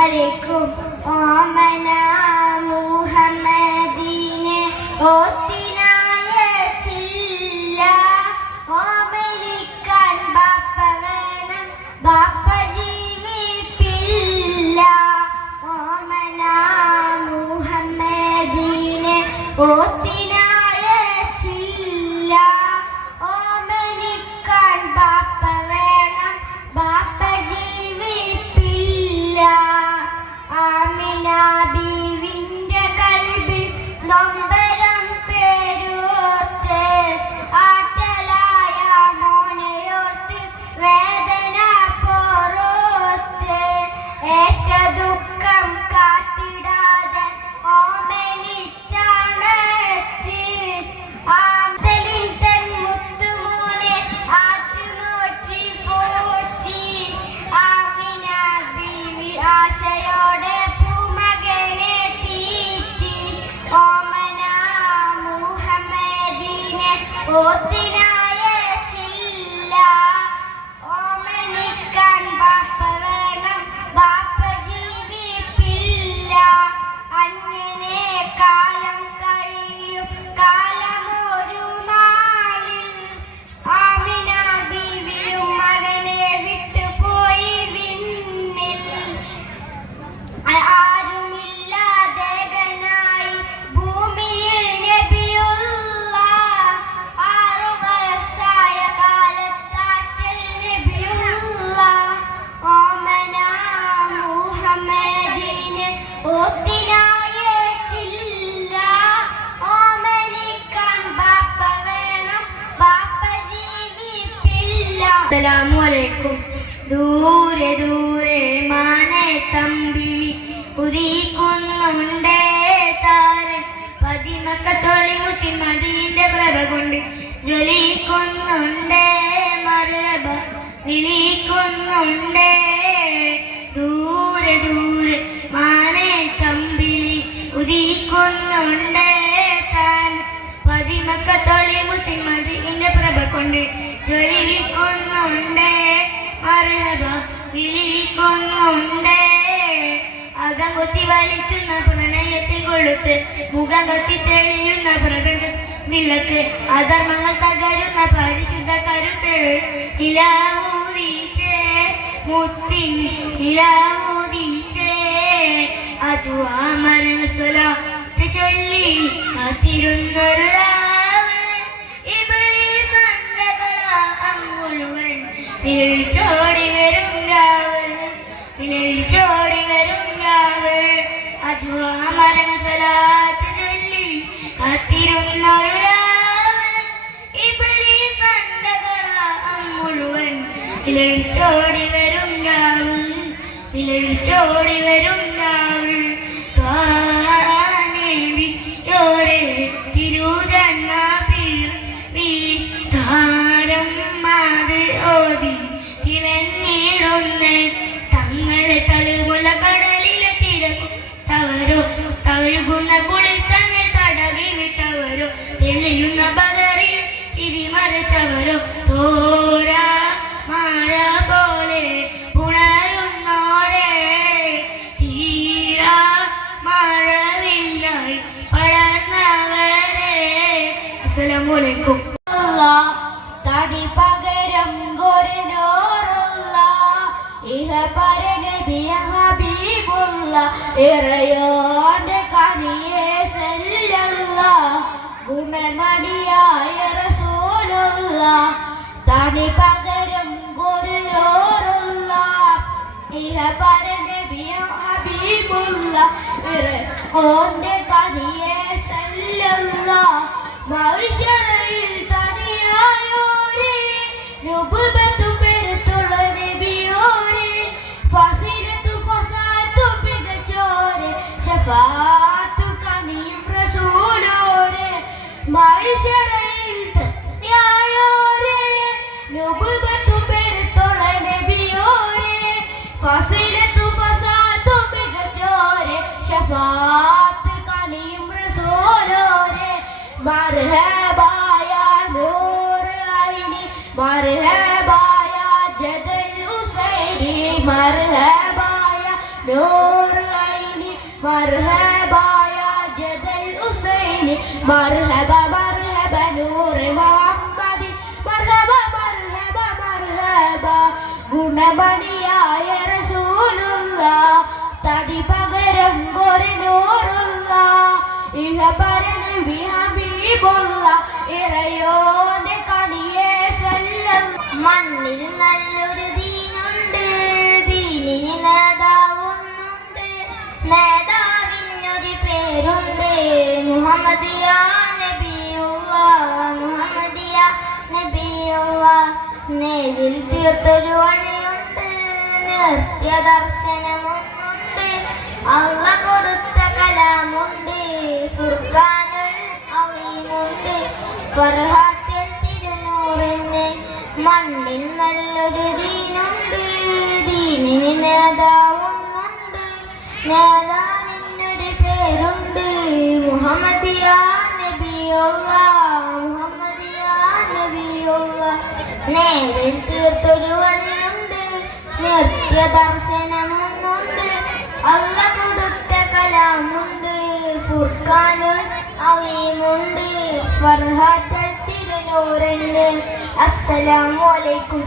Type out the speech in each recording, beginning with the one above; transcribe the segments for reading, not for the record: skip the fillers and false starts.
അലൈക്കും. ഓമന മുഹമ്മദീനെ ഓത്തിനായച്ചില്ല. ഓമനിക്കാൻ ബാപ്പ വേണം, ബാപ്പ ജീവിപ്പില്ല. ഓമന മുഹമ്മദീനെ ഓത്തിനായച്ചില്ല. ഓമനിക്കാൻ ബാപ്പ വേണം, ബാപ്പ ജീവിപ്പില്ല. ആമിന ബീവിന്റെ കൽബിൽ നൊമ്പരം പെരുത്ത്, ആറ്റലായ മോനെയോർത്ത് വേദന പൊറുത്ത്. ഏറ്റ ദുഃഖം കാത്തിടാതെ ഓമനിച്ചണച്ച്, ആന്തലിൽ തൻ മുത്തുമോനെ ആറ്റുനോറ്റി പോറ്റി. ആമിന ബീവി ആശയോടെ പൂമകനെ തീറ്റി. ഓമന മുഹമ്മദീനെ ഓത്തിനായച്ചില്ല. ഓമനിക്കാൻ ബാപ്പ വേണം, ബാപ്പ ജീവിപ്പില്ല. അങ്ങനെ കാലം കഴിയും, കാലമൊരു നാളിൽ ആമിന ബീവിയും മകനെ വിട്ടുപോയി വിണ്ണിൽ. ആരുമില്ലാതേകനായി ഭൂമിയിൽ നബിയുള്ള. 6 വയസ്സായ കാലത്താറ്റൽ നബിയുള്ള. ഓമന മുഹമ്മദീനെ ഓത്തിനായച്ചില്ല. ഓമനിക്കാൻ ബാപ്പ വേണം, ബാപ്പ ജീവിപ്പില്ല. അസ്സലാമു അലൈക്കും. ദൂരെ ദൂരെ മാനെ തമ്പിളി ഉദിക്കുന്നുണ്ടേ താരൻ. പതിമക്കത്തൊളിമുത്തി മദീന്റെ പ്രഭ കൊണ്ട് ജ്വലിക്കുന്നുണ്ടേ മർഹബ വിളിക്കുന്നുണ്ടേ. ദൂരെ ദൂരെ മാനെ തമ്പിളി ഉദിക്കുന്നുണ്ടേ താൻ. പതിമക്കത്തൊളിമുത്തി മദീന്റെ പ്രഭ കൊണ്ട് ജ്വലിക്കുന്നുണ്ടേ മർഹബ വിളിക്കുന്നുണ്ടേ. അകം കൊത്തി വലിക്കുന്ന പ്രണയത്തെ കൊളുത്ത്, മുഖം കൊത്തി തെളിയുന്ന പ്രപഞ്ച വിളക്ക്, അധർമ്മങ്ങൾ തകരുന്ന പരിശുദ്ധ കരുത്ത്. നിലാവൂതിച്ചേ മുത്തിൻ നിലാവൂതിച്ചേ, അജുവാമരൻ സ്വലാത്ത് ചൊല്ലി കാത്തിരുന്നൊരു രാവ്. ഇബ്ലീസ് അണ്ടകളാ മുഴുവൻ നിലവിളിച്ചോടി വരും രാവ്, നിലവിളിച്ചോടി വരും രാവ്. അജുവാമരൻ സ്വലാത്ത് ചൊല്ലി കാത്തിരുന്നൊരു രാവ്. ഇബ്ലീസ് അണ്ടകളാ മുഴുവൻ നിലവിളിച്ചോടി വരും രാവ്, നിലവിളിച്ചോടി വരും രാവ്. ോരെ തിരുജന്മ താരം മാത് ഓതി തിളങ്ങിടുന്നേ. തങ്ങളെ തളുമുല കടലിലെ തിരക്കും തവരോ, തഴുകുന്ന കുളിർ തന്നെ തടകി വിട്ടവരോ, തെളിയുന്ന ബദറിൽ ചിരി മരച്ചവരോ. തോരാ മഴ പോലെ ഉണരുന്നോരെ, തീരാ മഴവില്ലായി പടർന്നവരെ. അസ്സലാമു അലൈക്കും. തടി പകരം ഗോരനോറുള്ള ഇഹ പരനബിയ ഹബീബുള്ള. ഇറയോന്റെ കനിയെ സല്ലല്ല ഗുണമണിയായ റസൂലുള്ള. തടി പകരം ഗോരനോറുള്ള ഇഹ പരനബിയ ഹബീബുള്ള. ഇറയോന്റെ കനിയെ സല്ലല്ല. മഹിശറയിൽ തനിയായോരേ, നുബുവത്തു പെരുത്തുള്ള നബിയോരേ, ഫസിലത്തു ഫസാത്തു മികച്ചോരേ, ശഫാഅത്തു കനിയും റസൂലോരേ. മഹിശറയിൽ തനിയായോരേ, നുബുവത്തു പെരുത്തുള്ള നബിയോരേ, ഫസിലത്തു ഫസാത്തു മികച്ചോരേ, ശഫാഅത്ത് കനിയും റസൂലോരേ. مرحبا يا نور عيني، مرحبا يا جد الحسيني، مرحبا يا نور ഗുണമണിയായ റസൂലുള്ള തടി പകരം ഒരു നൂറുള്ള ഇഹ പരനബി ഹബീബുള്ള ഇറയോന്റെ കണിയെ സല്ലല്ലാഹു മണ്ണിൽ നല്ലൊരു ദീനുണ്ട് ദീനിന് നേതാവുന്നുണ്ട് നേതാവിനൊരു പേരുണ്ട് മുഹമ്മദിയ നബിയുള്ള മുഹമ്മദിയ നബിയുള്ള നേരിൽ തീർത്തൊരു വഴിയുണ്ട് നിർത്തിയ ദർശനമൊന്നുണ്ട് അള്ള കൊടുത്ത കലാമുണ്ട് ഫുർഖാനുൽ അവീമുണ്ട് ഫർഹാത്തിൽ തിരുനൂറിന് മണ്ണിൽ നല്ലൊരു ദീനുണ്ട് ദീനിന് നേതാവുന്നുണ്ട് നേതാവിനൊരു പേരുണ്ട് മുഹമ്മദിയ നബിയുള്ള മുഹമ്മദിയ നബിയുള്ള നേരിൽ തീർത്തൊരു വഴിയുണ്ട് നിർത്തിയ ദർശനമൊന്നുണ്ട് അള്ള കൊടുത്ത കലാമുണ്ട് ഫുർഖാനുൽ അവീമുണ്ട് ഫർഹാത്തിൽ തിരുനൂറിന് അസ്സലാമു അലൈക്കും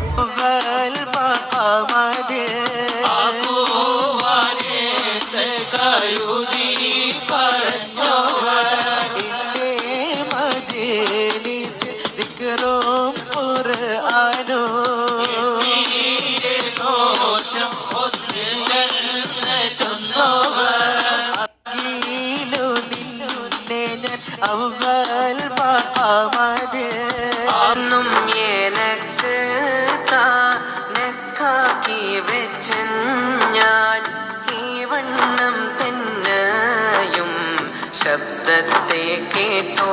ഒന്നും എനക്ക് താനക്കാക്കി വെച്ച ഞാൻ ഈ വണ്ണം തന്നെയും ശബ്ദത്തെ കേട്ടോ.